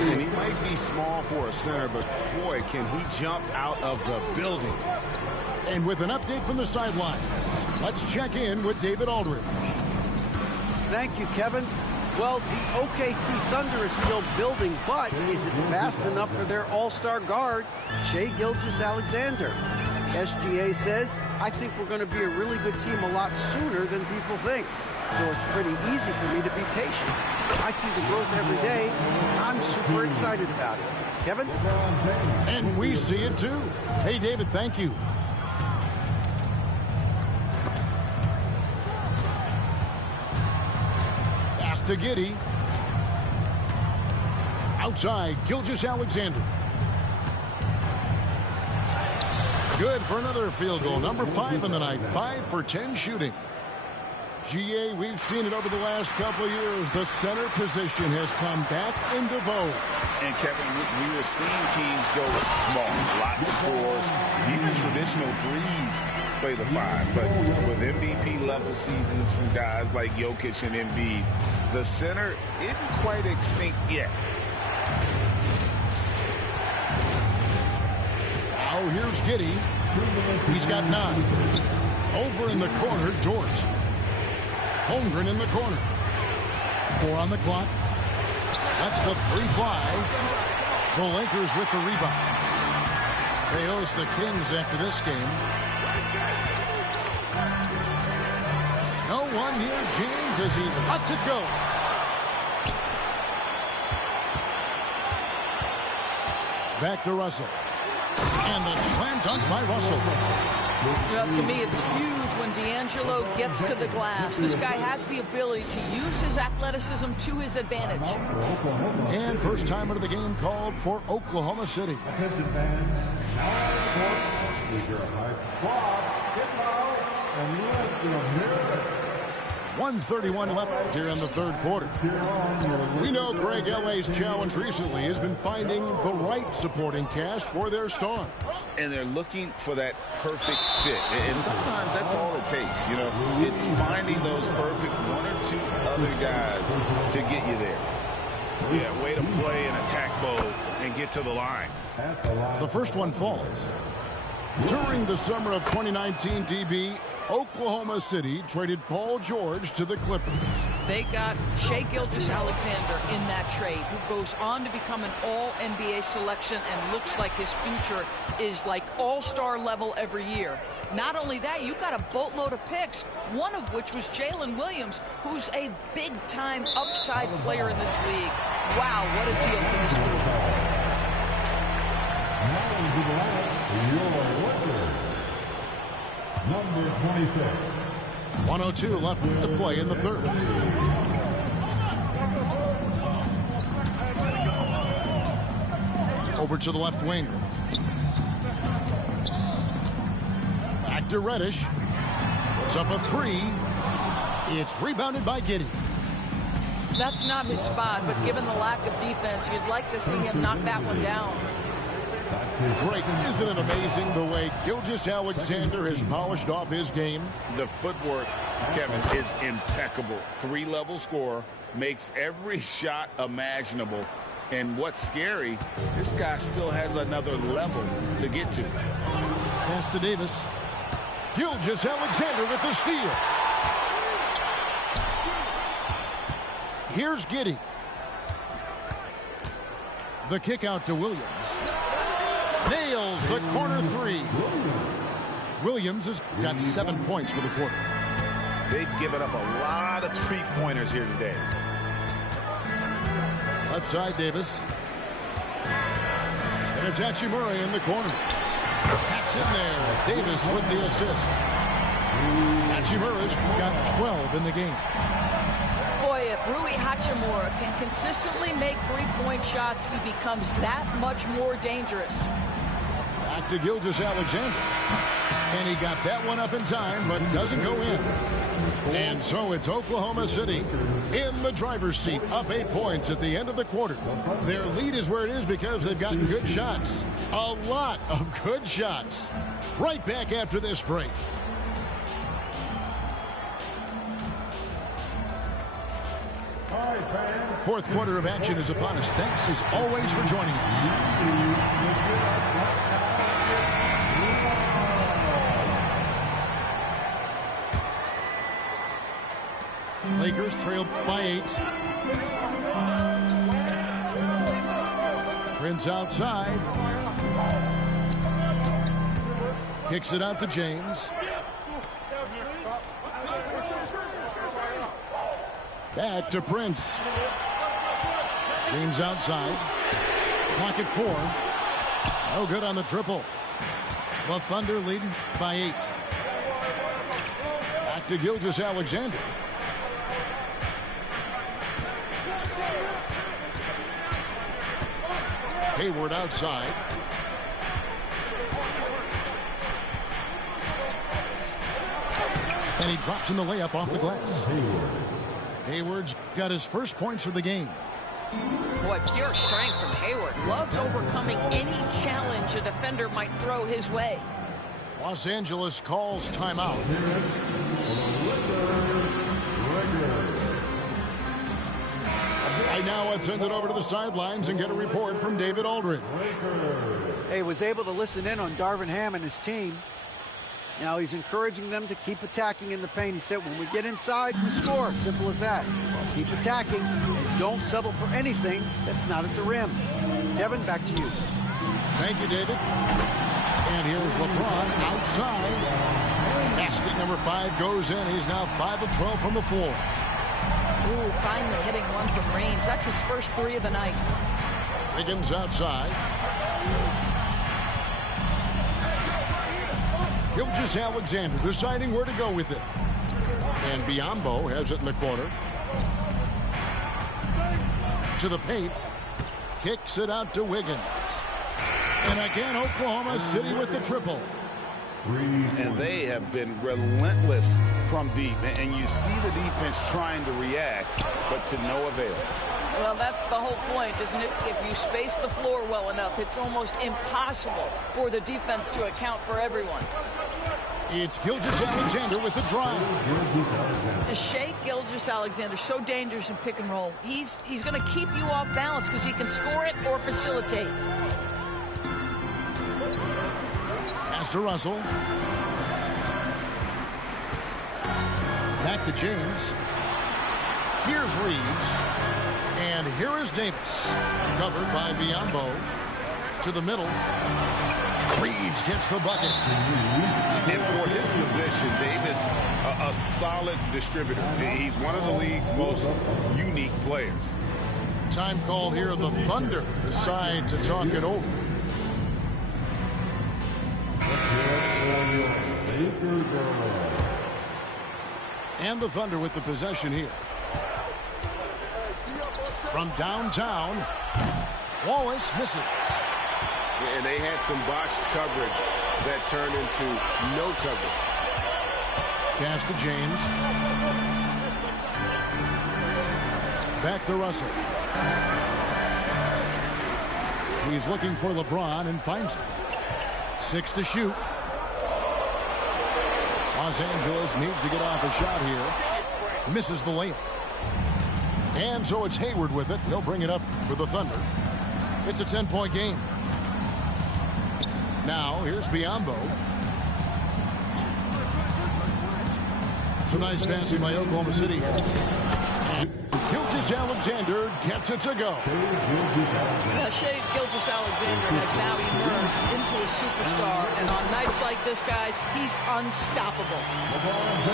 And he might be small for a center, but boy, can he jump out of the building. And with an update from the sideline, let's check in with David Aldridge. Thank you, Kevin. Well, the OKC Thunder is still building, but is it fast enough for their all-star guard, Shai Gilgeous-Alexander? SGA says, I think we're going to be a really good team a lot sooner than people think. So it's pretty easy for me to be patient. I see the growth every day. I'm super excited about it. Kevin? And we see it too. Hey, David, thank you. To Giddey. Outside, Gilgeous-Alexander. Good for another field goal. Number 5 in the night. 5 for 10 shooting. GA, we've seen it over the last couple of years. The center position has come back into vogue. And Kevin, we were seeing teams go small. Lots of 4s. Even traditional 3s play the 5. But with MVP-level seasons from guys like Jokic and Embiid, the center isn't quite extinct yet. Now here's Giddey. He's got 9. Over in the corner, Dort. Holmgren in the corner. 4 on the clock. That's the 3 fly. The Lakers with the rebound. They host the Kings after this game. No one near James as he lets it go. Back to Russell. And the slam dunk by Russell. Well, to me, it's huge when D'Angelo gets to the glass. This guy has the ability to use his athleticism to his advantage. And first time out of the game called for Oklahoma City. 1:31 left here in the third quarter. We know Greg L.A.'s challenge recently has been finding the right supporting cast for their stars. And they're looking for that perfect fit. And sometimes that's all it takes. You know, it's finding those perfect 1 or 2 other guys to get you there. Yeah, way to play an attack mode and get to the line. The first one falls. During the summer of 2019, DB, Oklahoma City traded Paul George to the Clippers. They got Shai Gilgeous-Alexander in that trade, who goes on to become an all-NBA selection and looks like his future is like all-star level every year. Not only that, you got a boatload of picks, one of which was Jalen Williams, who's a big-time upside player in this league. Wow, what a deal for this group. Number 26. 1:02 left to play in the third. Over to the left wing. Back to Reddish. Puts up a 3. It's rebounded by Giddey. That's not his spot, but given the lack of defense, you'd like to see him knock that one down. Great. Isn't it amazing the way Gilgeous-Alexander has polished off his game? The footwork, Kevin, is impeccable. 3-level scorer, makes every shot imaginable. And what's scary, this guy still has another level to get to. Pass to Davis. Gilgeous-Alexander with the steal. Here's Giddey. The kick out to Williams. Nails the corner 3. Williams has got 7 points for the quarter. They've given up a lot of 3-pointers here today. Left side, Davis. And it's Murray in the corner. That's in there. Davis with the assist. Hachimura's got 12 in the game. Boy, if Rui Hachimura can consistently make three-point shots, he becomes that much more dangerous. Back to Gilgeous-Alexander. And he got that one up in time, but doesn't go in. And so it's Oklahoma City in the driver's seat, up 8 points at the end of the quarter. Their lead is where it is because they've gotten good shots. A lot of good shots. Right back after this break. Fourth quarter of action is upon us. Thanks as always for joining us. Lakers trail by 8. Prince outside. Kicks it out to James. Back to Prince. James outside. Clock at 4. No good on the triple. The Thunder leading by 8. Back to Gilgeous-Alexander. Hayward outside. And he drops in the layup off the glass. Hayward's got his first points of the game. Boy, pure strength from Hayward. Loves overcoming any challenge a defender might throw his way. Los Angeles calls timeout. Right now, let's send it over to the sidelines and get a report from David Aldridge. Hey, was able to listen in on Darvin Ham and his team. Now he's encouraging them to keep attacking in the paint. He said, when we get inside, we score. Simple as that. Keep attacking and don't settle for anything that's not at the rim. Kevin, back to you. Thank you, David. And here's LeBron outside. Basket number 5 goes in. He's now 5 of 12 from the floor. Ooh, finally hitting one from range. That's his first 3 of the night. Wiggins outside. Gilgeous-Alexander deciding where to go with it. And Biyombo has it in the corner. To the paint. Kicks it out to Wiggins. And again, Oklahoma City with the triple. And they have been relentless from deep. And you see the defense trying to react, but to no avail. Well, that's the whole point, isn't it? If you space the floor well enough, it's almost impossible for the defense to account for everyone. It's Gilgeous-Alexander with the drive. Shai Gilgeous-Alexander, so dangerous in pick and roll. He's going to keep you off balance because he can score it or facilitate. Pass to Russell. Back to James. Here's Reeves. And here is Davis. Covered by Biyombo. To the middle. Reeves gets the bucket. And for his position, Davis, a solid distributor. He's one of the league's most unique players. Time called here. The Thunder decide to talk it over. And the Thunder with the possession here. From downtown, Wallace misses. And they had some botched coverage that turned into no coverage. Pass to James. Back to Russell. He's looking for LeBron and finds him. 6 to shoot. Los Angeles needs to get off a shot here. Misses the layup. And so it's Hayward with it. He'll bring it up for the Thunder. It's a 10-point game. Now, here's Biyombo. Some nice passing by Oklahoma City here. And Gilgeous-Alexander gets it to go. Now, Shai Gilgeous-Alexander has now emerged into a superstar, and on nights like this, guys, he's unstoppable.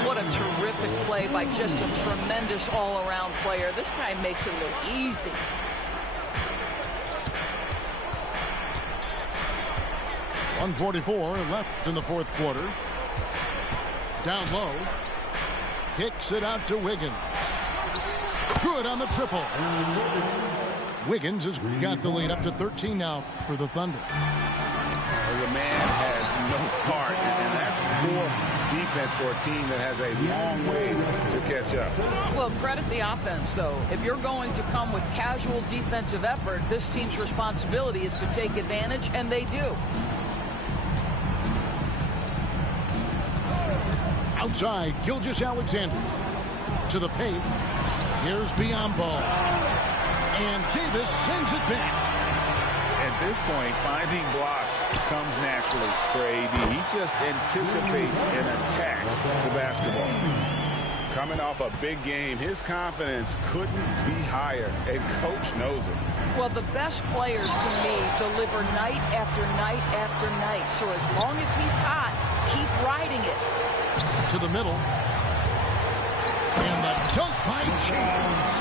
What a terrific play by just a tremendous all-around player. This guy makes it look easy. .144 left in the fourth quarter. Down low. Kicks it out to Wiggins. Good on the triple. Wiggins has got the lead up to 13 now for the Thunder. The man has no heart, and that's poor defense for a team that has a long way to catch up. Well, credit the offense, though. If you're going to come with casual defensive effort, this team's responsibility is to take advantage, and they do. Outside, Gilgeous-Alexander to the paint. Here's Biyombo. And Davis sends it back. At this point, finding blocks comes naturally for AD. He just anticipates and attacks the basketball. Coming off a big game, his confidence couldn't be higher, and Coach knows it. Well, the best players, to me, deliver night after night after night. So as long as he's hot, keep riding it. To the middle. And the dunk by James.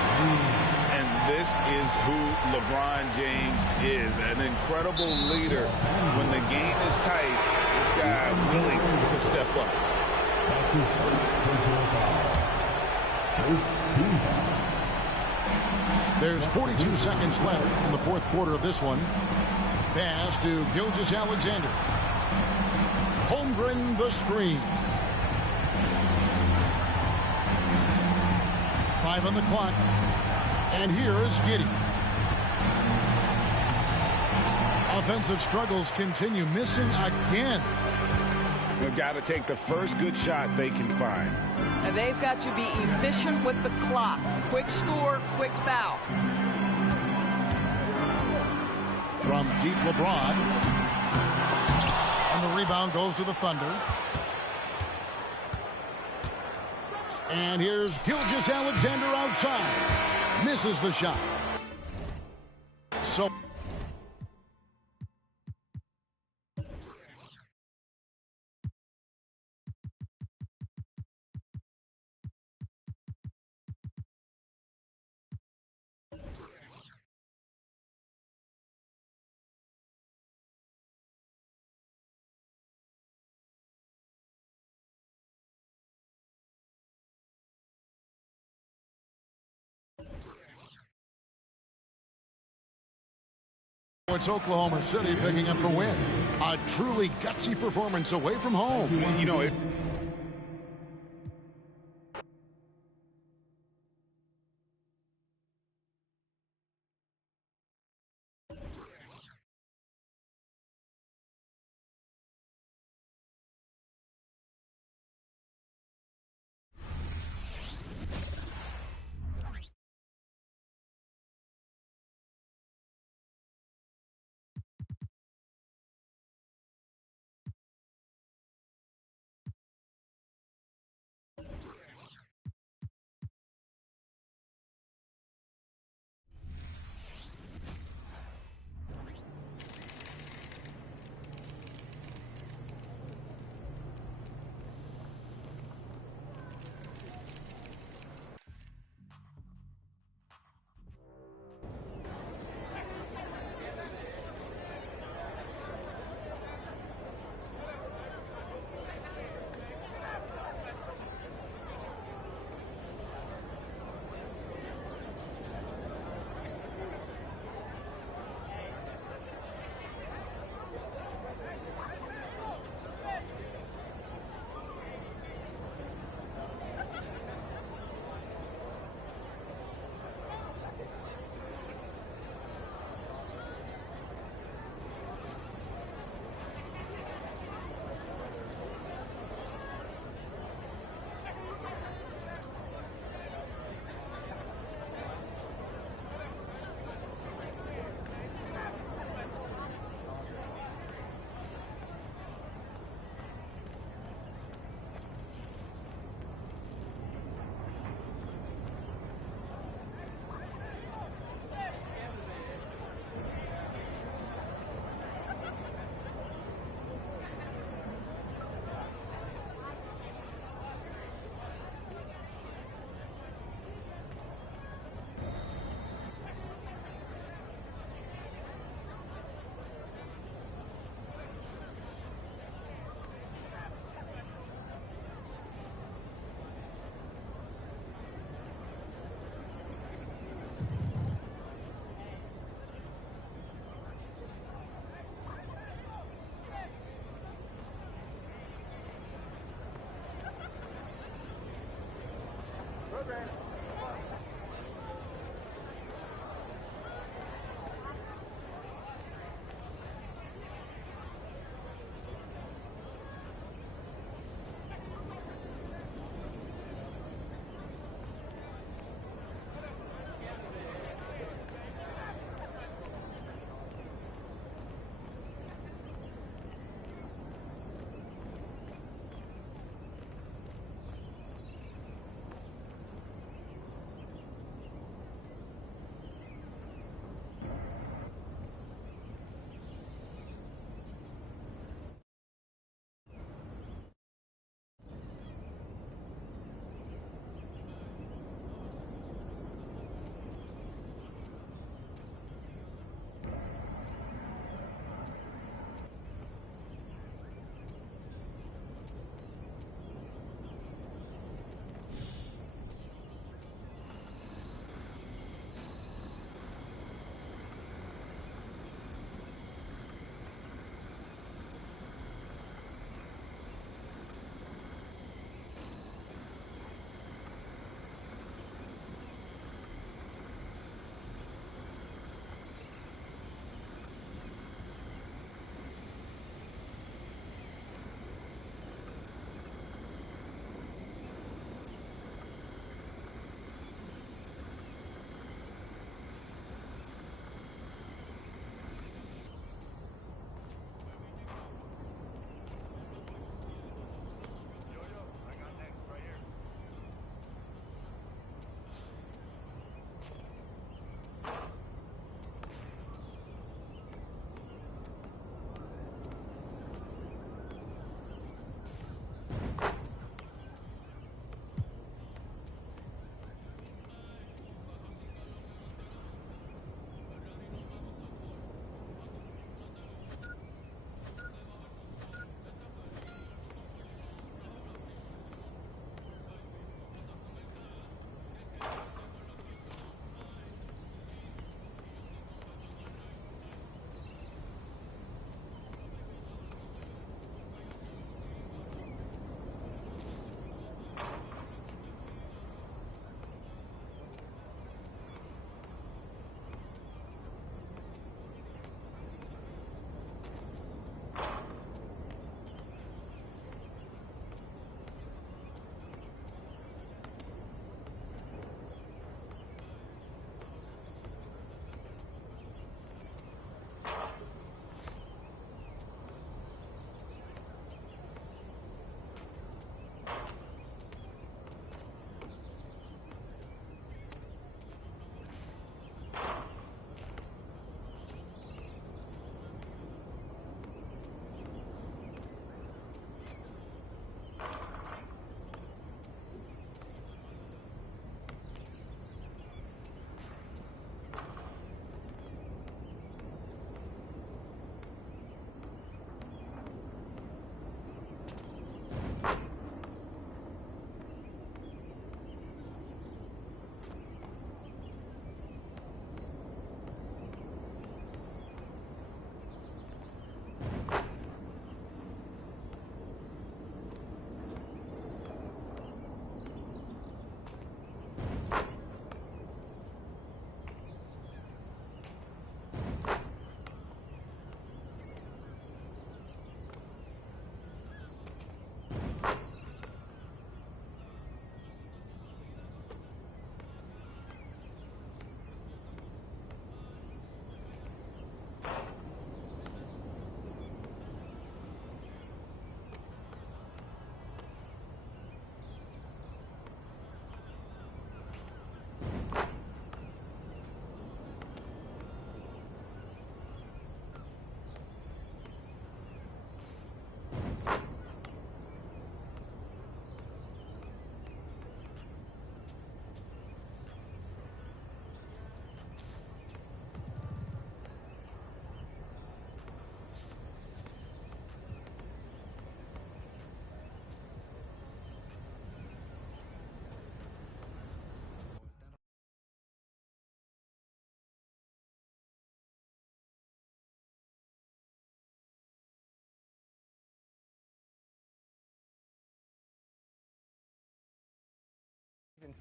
And this is who LeBron James is, an incredible leader. When the game is tight, this guy willing to step up. That's his first personal foul. First team foul. There's 42 seconds left in the fourth quarter of this one. Pass to Gilgeous-Alexander. Holmgren the screen. 5 on the clock. And here is Giddey. Offensive struggles continue, missing again. They've got to take the first good shot they can find. And they've got to be efficient with the clock. Quick score, quick foul. From deep, LeBron. And the rebound goes to the Thunder. And here's Gilgeous-Alexander outside. Misses the shot. So it's Oklahoma City picking up the win. A truly gutsy performance away from home. You know,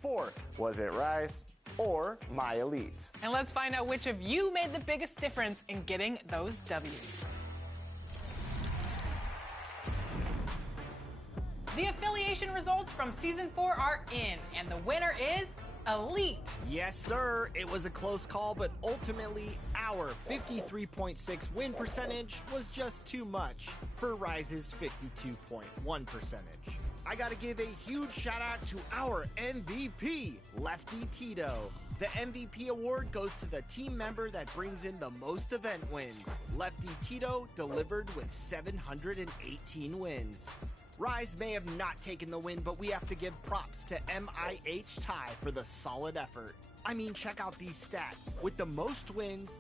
4. Was it Rise or My Elite? And let's find out which of you made the biggest difference in getting those W's. The affiliation results from Season 4 are in, and the winner is Elite. Yes, sir. It was a close call, but ultimately, our 53.6 win percentage was just too much for Rise's 52.1 percentage. I gotta give a huge shout out to our MVP, Lefty Tito. The MVP award goes to the team member that brings in the most event wins. Lefty Tito delivered with 718 wins. Rise may have not taken the win, but we have to give props to MIH Ty for the solid effort. I mean, check out these stats. With the most wins,